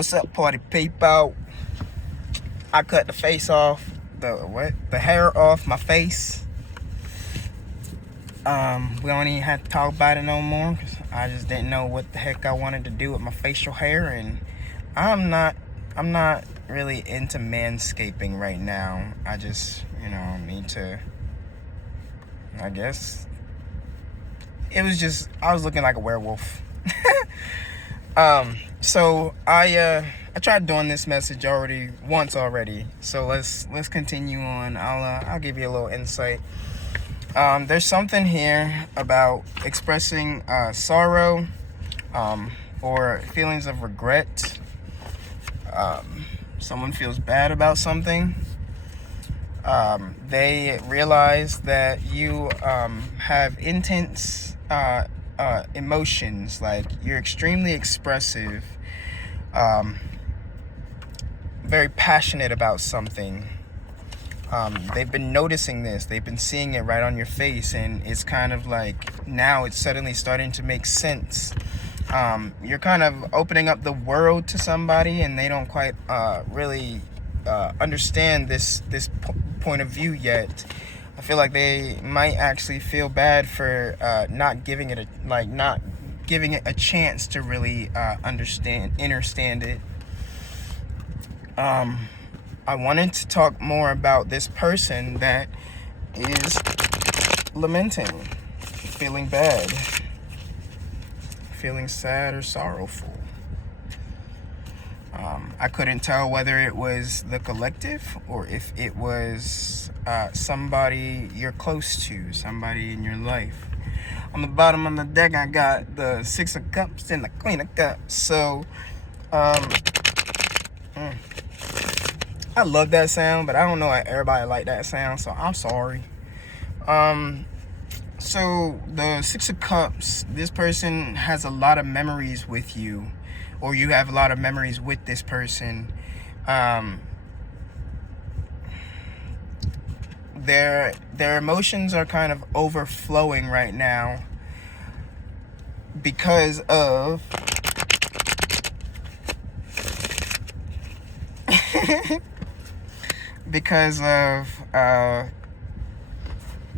What's up, party people? I cut the face off, the hair off my face. We don't even have to talk about it no more, 'cause I just didn't know what the heck I wanted to do with my facial hair, and I'm not really into manscaping right now. I just, need to, I guess. It was just, I was looking like a werewolf. So I tried doing this message once already. So let's continue on. I'll give you a little insight. There's something here about expressing sorrow, or feelings of regret. Someone feels bad about something. They realize that you have intense emotions, like you're extremely expressive, very passionate about something. They've been noticing this, they've been seeing it right on your face, and it's kind of like now it's suddenly starting to make sense. You're kind of opening up the world to somebody, and they don't quite really understand this point of view yet. I feel like they might actually feel bad for not giving it a chance to really understand it. I wanted to talk more about this person that is lamenting, feeling bad, feeling sad or sorrowful. I couldn't tell whether it was the collective or if it was somebody you're close to, somebody in your life. On the bottom of the deck, I got the Six of Cups and the Queen of Cups. So, I love that sound, but I don't know why everybody like that sound, so I'm sorry. So the Six of Cups, this person has a lot of memories with you, or you have a lot of memories with this person. Their emotions are kind of overflowing right now because of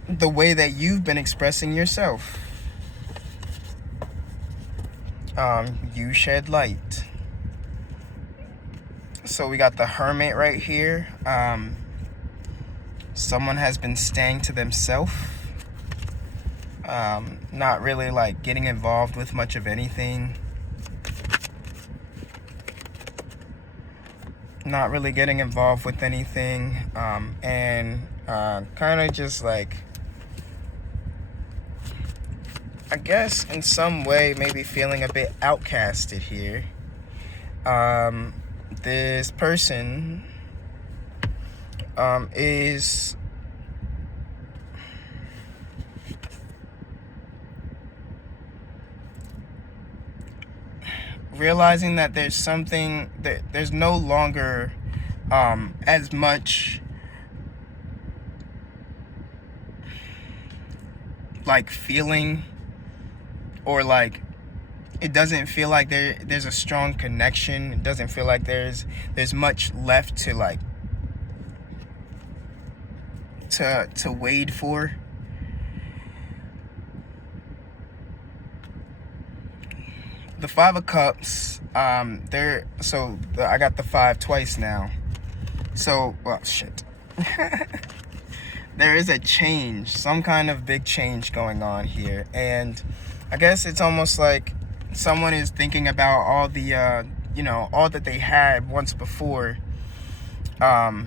the way that you've been expressing yourself. You shed light. So we got the Hermit right here. Someone has been staying to themselves, not really like getting involved with much of anything. Not really getting involved with anything, and kind of just like, I guess in some way maybe feeling a bit outcasted here. This person is realizing that there's something that there's no longer as much like feeling, or like it doesn't feel like there's a strong connection. It doesn't feel like there's much left to like to wade for. The Five of Cups, I got the five twice now. So, well, shit. There is a change, some kind of big change going on here. And I guess it's almost like someone is thinking about all the, all that they had once before. And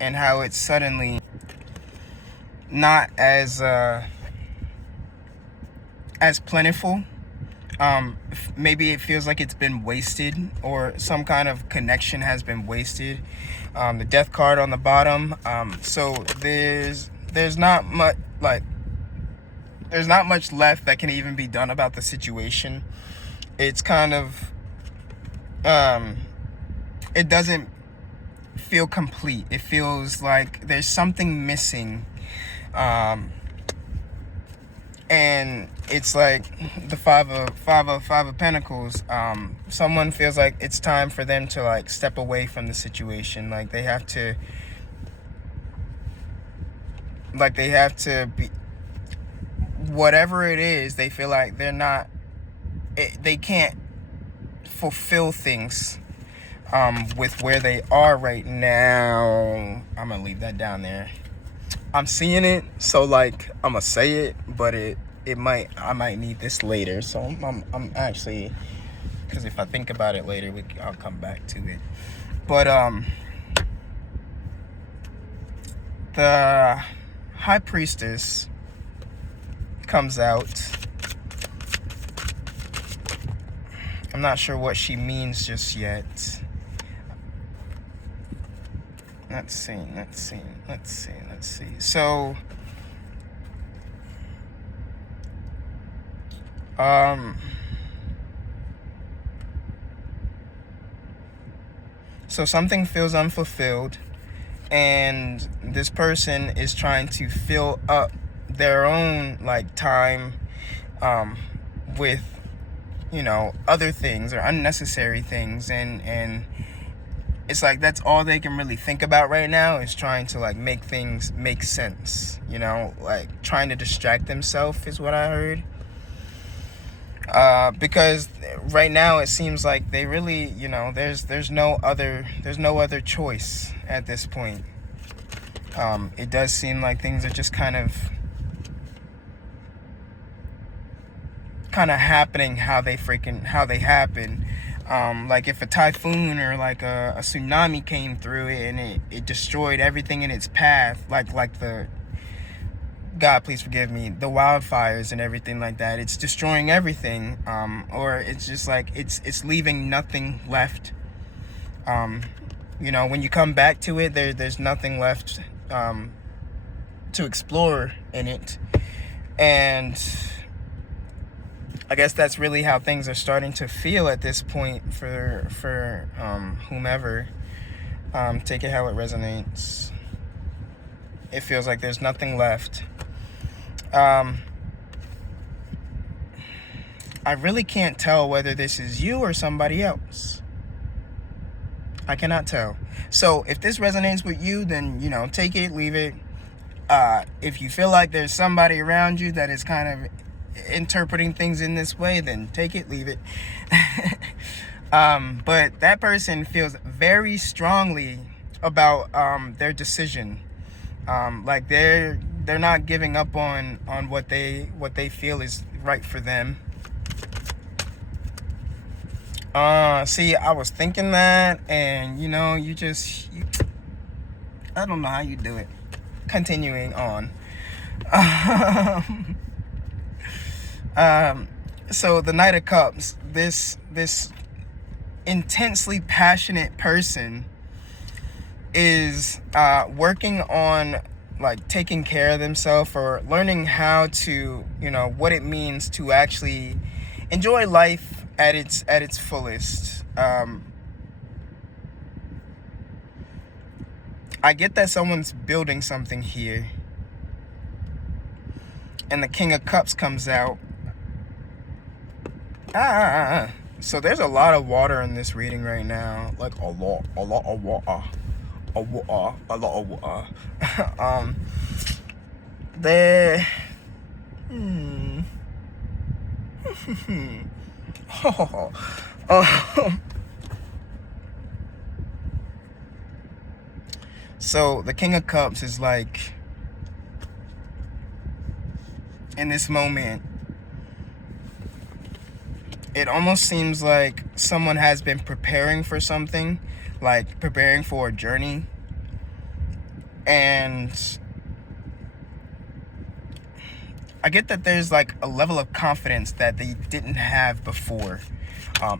how it's suddenly not as plentiful. Maybe it feels like it's been wasted, or some kind of connection has been wasted. The Death card on the bottom. So there's not much left that can even be done about the situation. It's kind of it doesn't feel complete. It feels like there's something missing. And it's like the five of pentacles. Someone feels like it's time for them to like step away from the situation. Like they have to be, whatever it is, they feel like they can't fulfill things with where they are right now. I'm gonna leave that down there. I'm seeing it, so like I'm gonna say it, but I might need this later. So I'm actually, because if I think about it later, I'll come back to it. But the High Priestess comes out. I'm not sure what she means just yet. Let's see. So, so something feels unfulfilled, and this person is trying to fill up their own like time with, you know, other things or unnecessary things, and it's like that's all they can really think about right now is trying to like make things make sense, you know, like trying to distract themselves is what I heard. Because right now it seems like they really, you know, there's no other choice at this point. It does seem like things are just kind of happening how they happen. Like if a typhoon or like a tsunami came through it and it destroyed everything in its path, like the, God please forgive me, the wildfires and everything like that, it's destroying everything, or it's just like it's leaving nothing left. You know, when you come back to it, there's nothing left to explore in it. And I guess that's really how things are starting to feel at this point for whomever. Take it how it resonates. It feels like there's nothing left. I really can't tell whether this is you or somebody else. I cannot tell. So if this resonates with you, then, you know, take it, leave it. If you feel like there's somebody around you that is kind of interpreting things in this way, then take it, leave it. But that person feels very strongly about their decision. Like they're not giving up on what they feel is right for them. See, I was thinking that, and you know, I don't know how you do it. Continuing on. So the Knight of Cups, this intensely passionate person is working on like taking care of themselves, or learning how to, you know, what it means to actually enjoy life at its fullest. I get that someone's building something here, and the King of Cups comes out. So there's a lot of water in this reading right now, like a lot of water. There. So the King of Cups is like, in this moment, it almost seems like someone has been preparing for something, like preparing for a journey. And I get that there's like a level of confidence that they didn't have before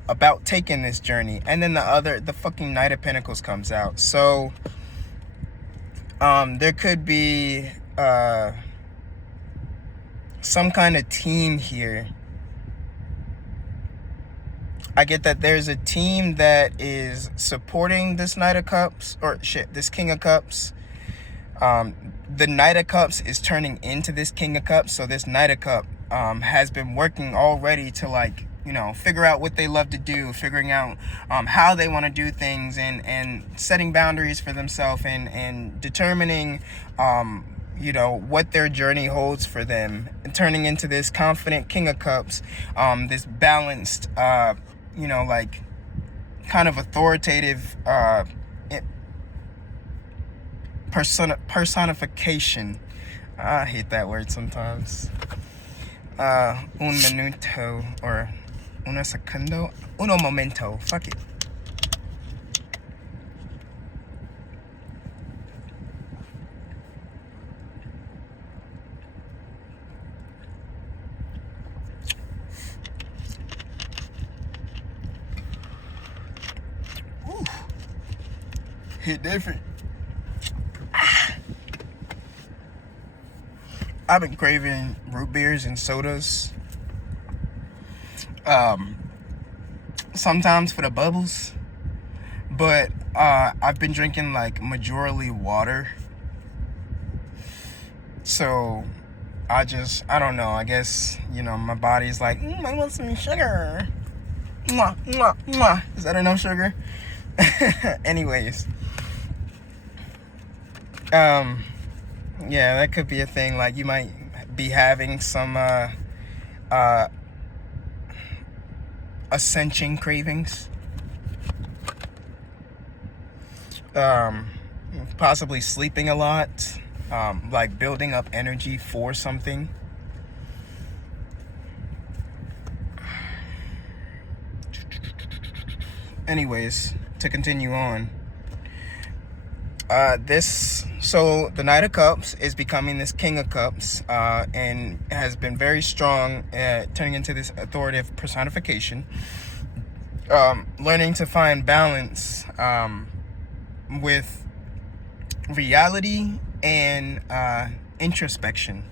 about taking this journey. And then the fucking Knight of Pentacles comes out. So there could be some kind of team here. I get that there's a team that is supporting this Knight of Cups, this King of Cups. The Knight of Cups is turning into this King of Cups, so this Knight of Cups has been working already to like, you know, figure out what they love to do, figuring out how they want to do things, and setting boundaries for themselves, and determining you know, what their journey holds for them, and turning into this confident King of Cups, this balanced you know, like kind of authoritative personification. I hate that word sometimes. Un minuto, or uno segundo, uno momento, fuck it. Ooh. Hit different. I've been craving root beers and sodas. Sometimes for the bubbles, but I've been drinking like majorly water. So I don't know. I guess, you know, my body's like, I want some sugar. Mwah, mwah, mwah. Is that enough sugar? Anyways, yeah, that could be a thing. Like, you might be having some ascension cravings, possibly sleeping a lot, like building up energy for something. Anyways, to continue on, so the Knight of Cups is becoming this King of Cups, and has been very strong at turning into this authoritative personification, learning to find balance with reality and introspection,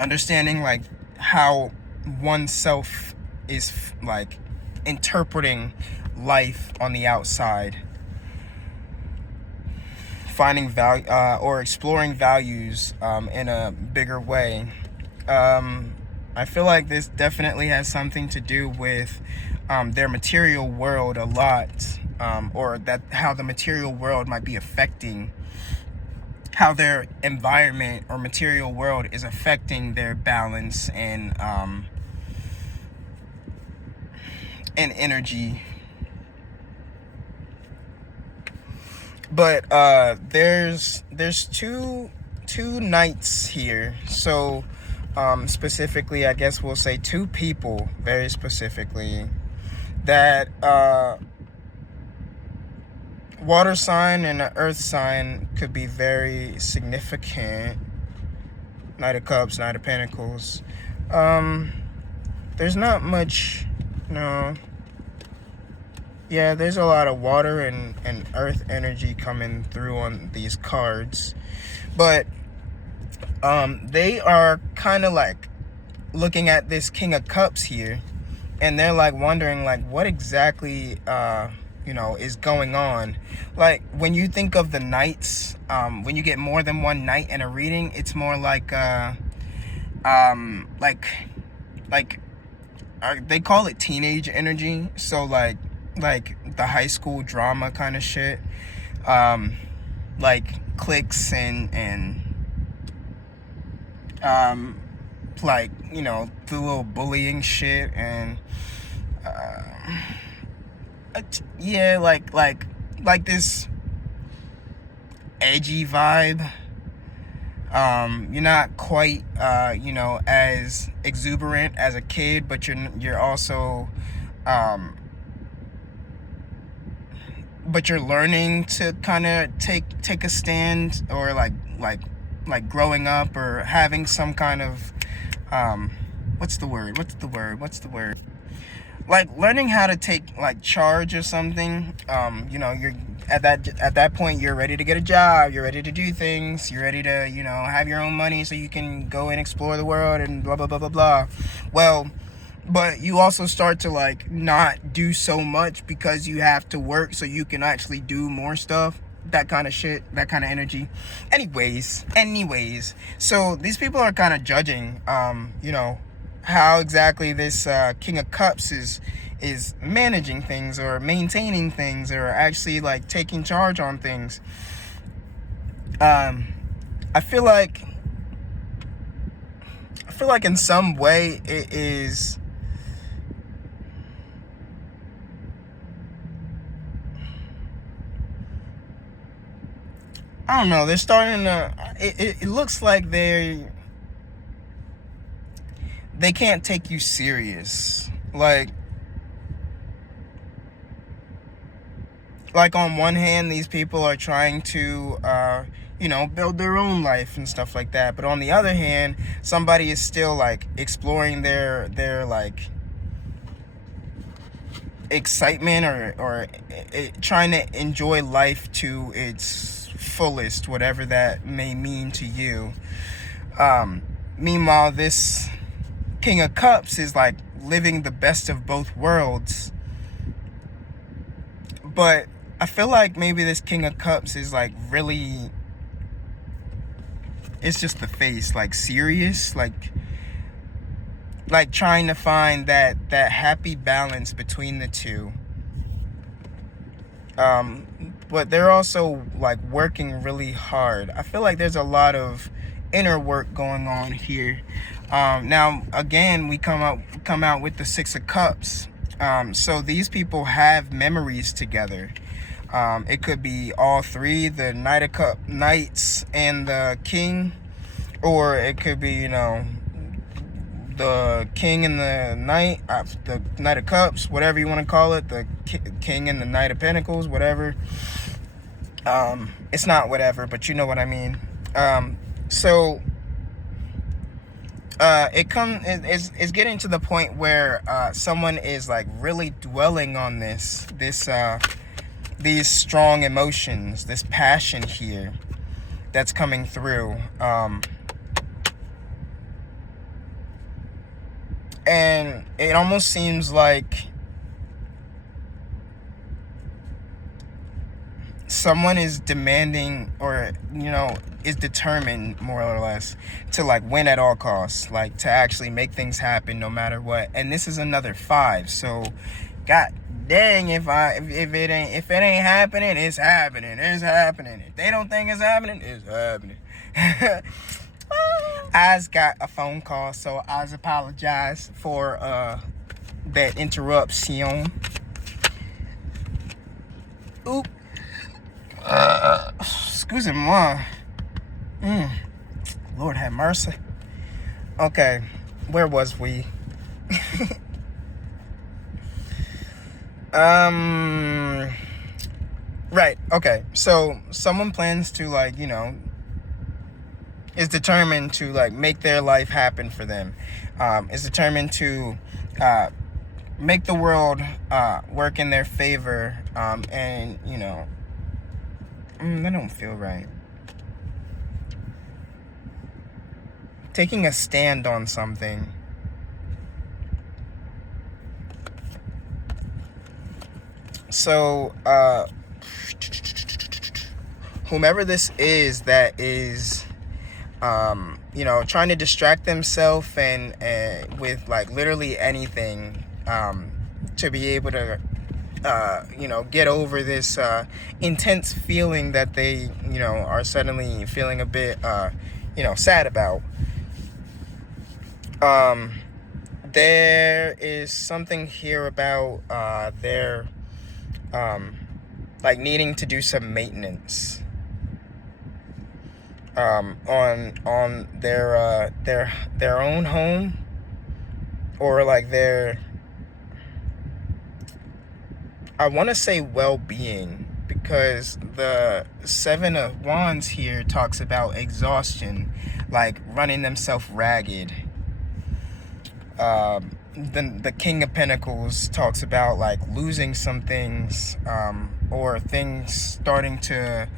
understanding like how oneself is like interpreting life on the outside, finding value or exploring values in a bigger way. I feel like this definitely has something to do with their material world a lot, or that how the material world might be affecting how their environment or material world is affecting their balance and energy. But there's two knights here. So specifically, I guess we'll say two people, very specifically, that water sign and an earth sign could be very significant. Knight of Cups, Knight of Pentacles. There's not much, no. Yeah, there's a lot of water and earth energy coming through on these cards. But they are kind of like looking at this King of Cups here, and they're like wondering like what exactly you know, is going on. Like when you think of the knights, when you get more than one knight in a reading, it's more like they call it teenage energy. So like the high school drama kind of shit, like cliques and like, you know, the little bullying shit, and yeah, like this edgy vibe. You're not quite you know, as exuberant as a kid, but you're also but you're learning to kind of take a stand, or like growing up, or having some kind of what's the word like learning how to take like charge or something. You know, you're at that point, you're ready to get a job, you're ready to do things, you're ready to, you know, have your own money so you can go and explore the world and blah blah blah blah blah. Well, but you also start to like not do so much because you have to work so you can actually do more stuff. that kind of shit, that kind of energy. Anyways, so these people are kind of judging, you know, how exactly this King of Cups is managing things or maintaining things or actually like taking charge on things. I feel like in some way it is, I don't know, they're starting to, it looks like they can't take you serious. Like on one hand, these people are trying to, you know, build their own life and stuff like that. But on the other hand, somebody is still like exploring their like excitement or trying to enjoy life to its fullest, whatever that may mean to you. Meanwhile, this King of Cups is like living the best of both worlds. But I feel like maybe this King of Cups is like really, it's just the face, like serious, like trying to find that happy balance between the two. But they're also like working really hard. I feel like there's a lot of inner work going on here. Now again, we come out with the Six of Cups. So these people have memories together. It could be all three, the Knights and the King, or it could be, you know, the King and the Knight, the Knight of Cups, whatever you want to call it, the King and the Knight of Pentacles, whatever. It's not whatever, but you know what I mean. So it's getting to the point where someone is like really dwelling on these strong emotions, this passion here that's coming through. And it almost seems like someone is demanding, or, you know, is determined more or less to like win at all costs, like to actually make things happen no matter what. And this is another 5, so god dang, if it ain't happening, it's happening. If they don't think it's happening, it's happening. I's got a phone call, so I apologize for that interruption. Oop. Excusez-moi. Lord have mercy. Okay, where was we? Right, okay. So someone plans to, like, you know, is determined to like make their life happen for them. Is determined to make the world work in their favor. And, you know, that don't feel right. Taking a stand on something. So, whomever this is that is, you know, trying to distract themselves and with like literally anything, to be able to, you know, get over this intense feeling that they, you know, are suddenly feeling a bit, you know, sad about. There is something here about their like needing to do some maintenance on their own home, or like their, I want to say well-being, because the 7 of Wands here talks about exhaustion, like running themselves ragged. The King of Pentacles talks about like losing some things, or things starting to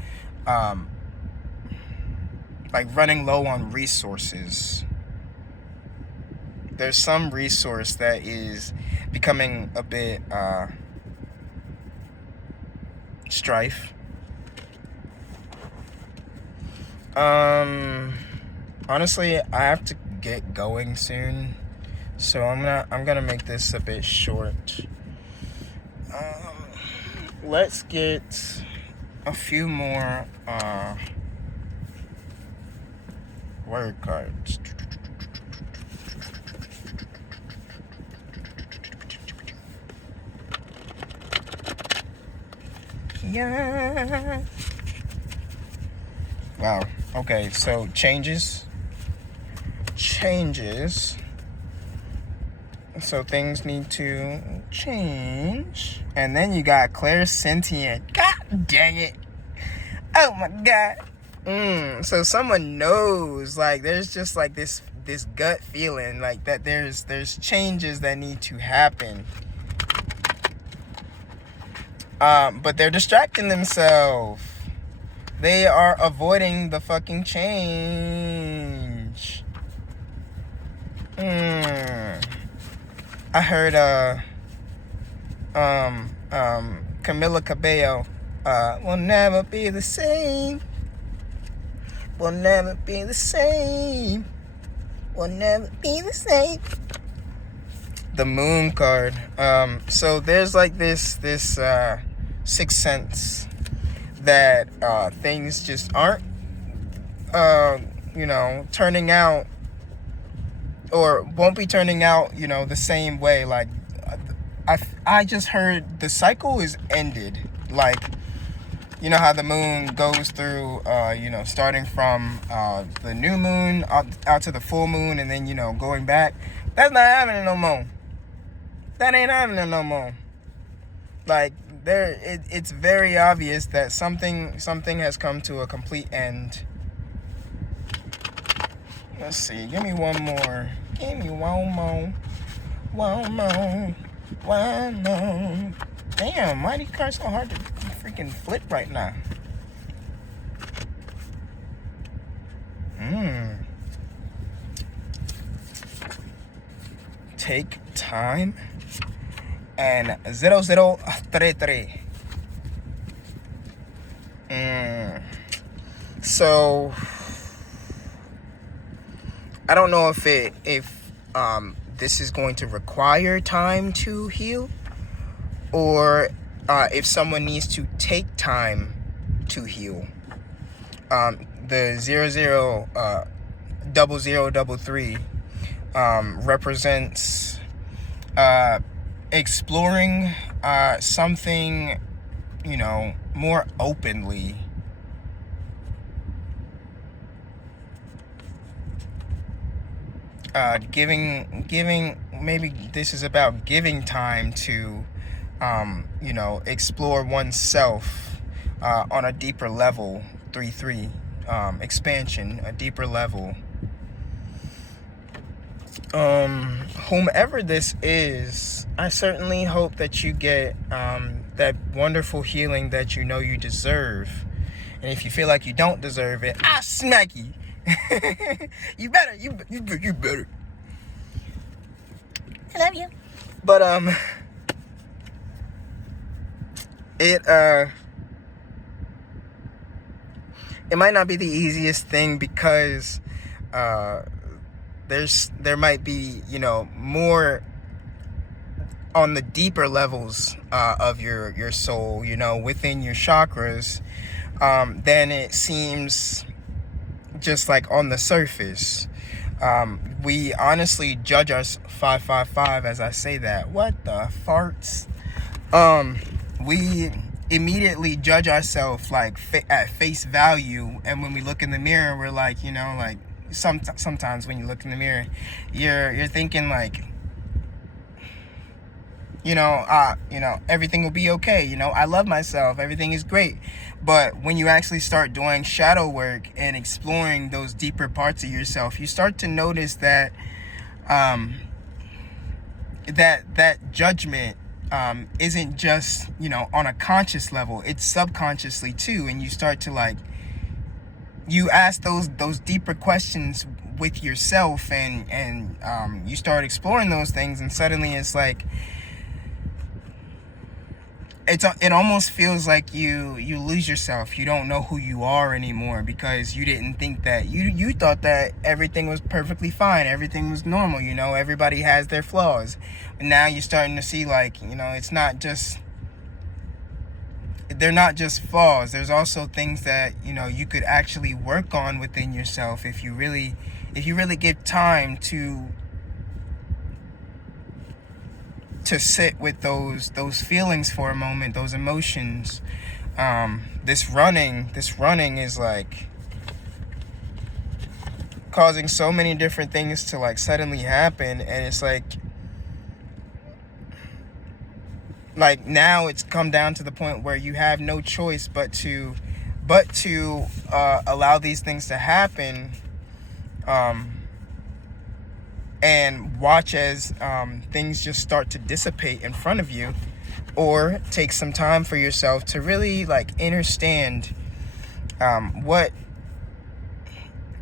like running low on resources. There's some resource that is becoming a bit strife. Honestly, I have to get going soon, so I'm gonna make this a bit short. Let's get a few more word cards. Yeah. Wow. Okay, so changes. So things need to change. And then you got clairsentient. God dang it. Oh my god. So someone knows, like, there's just like this gut feeling like that there's changes that need to happen. But they're distracting themselves. They are avoiding the fucking change. I heard Camila Cabello, will never be the same. We'll never be the same. We'll never be the same. The moon card. So there's like this sixth sense that things just aren't turning out, or won't be turning out, the same way. Like I just heard the cycle is ended. Like, you know how the moon goes through, starting from the new moon out to the full moon, and then, going back. That's not happening no more. That ain't happening no more. Like, it's very obvious that something has come to a complete end. Let's see. Give me one more. Give me one more. One more. One more. Damn, why are these cards so hard to freaking flip right now? Take time. And 0033. So I don't know if this is going to require time to heal, or if someone needs to take time to heal. The 000033 represents exploring something, more openly. Giving, maybe this is about giving time to, explore oneself on a deeper level. 3-3, expansion, a deeper level. Whomever this is, I certainly hope that you get that wonderful healing that you deserve. And if you feel like you don't deserve it, I'll smack you. You better. I love you. But it might not be the easiest thing, because there might be, more on the deeper levels of your soul, within your chakras, than it seems just like on the surface. We honestly judge us 555 as I say that. What the farts? We immediately judge ourselves like at face value, and when we look in the mirror, we're like, like sometimes when you look in the mirror, you're thinking like, everything will be okay. I love myself. Everything is great. But when you actually start doing shadow work and exploring those deeper parts of yourself, you start to notice that that judgment isn't just, on a conscious level. It's subconsciously too. And you start to you ask those deeper questions with yourself, and you start exploring those things, and suddenly it's like it almost feels like you lose yourself. You don't know who you are anymore, because you didn't think that you thought that everything was perfectly fine, everything was normal, you know, everybody has their flaws. But now you're starting to see, like, you know, they're not just flaws. There's also things that, you know, you could actually work on within yourself if you really give time to sit with those feelings for a moment, those emotions. This running is like causing so many different things to like suddenly happen, and it's like now it's come down to the point where you have no choice but to allow these things to happen, and watch as things just start to dissipate in front of you, or take some time for yourself to really like understand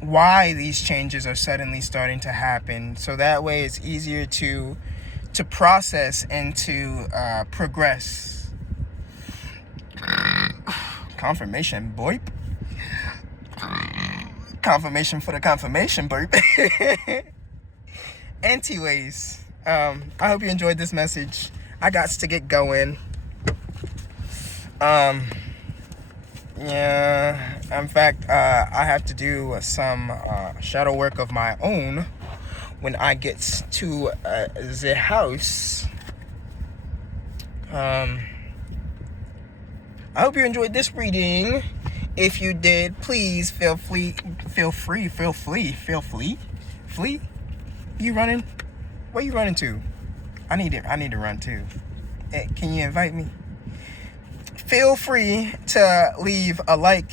why these changes are suddenly starting to happen, so that way it's easier to process and to progress. Confirmation burp. Confirmation for the confirmation burp. Anyways, I hope you enjoyed this message. I got to get going. Yeah, in fact, I have to do some shadow work of my own when I get to the house. I hope you enjoyed this reading. If you did, please feel free. You running? Where you running to? I need to run too. Can you invite me? Feel free to leave a like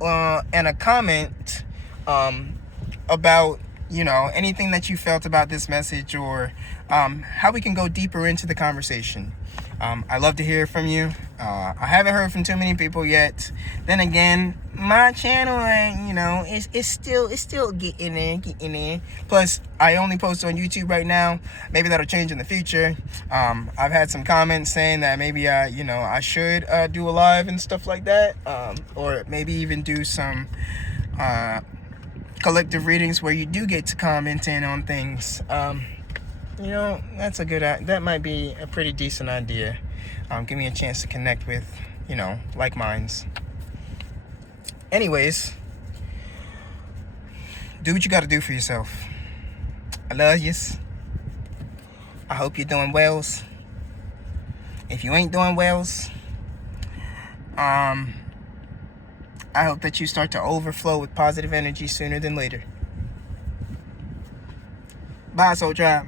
and a comment about, you know, anything that you felt about this message, or how we can go deeper into the conversation. I love to hear from you. I haven't heard from too many people yet. Then again, my channel, you know, it's still getting there. Plus, I only post on YouTube right now. Maybe that'll change in the future. I've had some comments saying that maybe you know, I should do a live and stuff like that, or maybe even do some collective readings where you do get to comment in on things. You know, that might be a pretty decent idea. Give me a chance to connect with, you know, like minds. Anyways, do what you gotta do for yourself. I love yous. I hope you're doing wells. If you ain't doing wells, I hope that you start to overflow with positive energy sooner than later. Bye, Soul Tribe.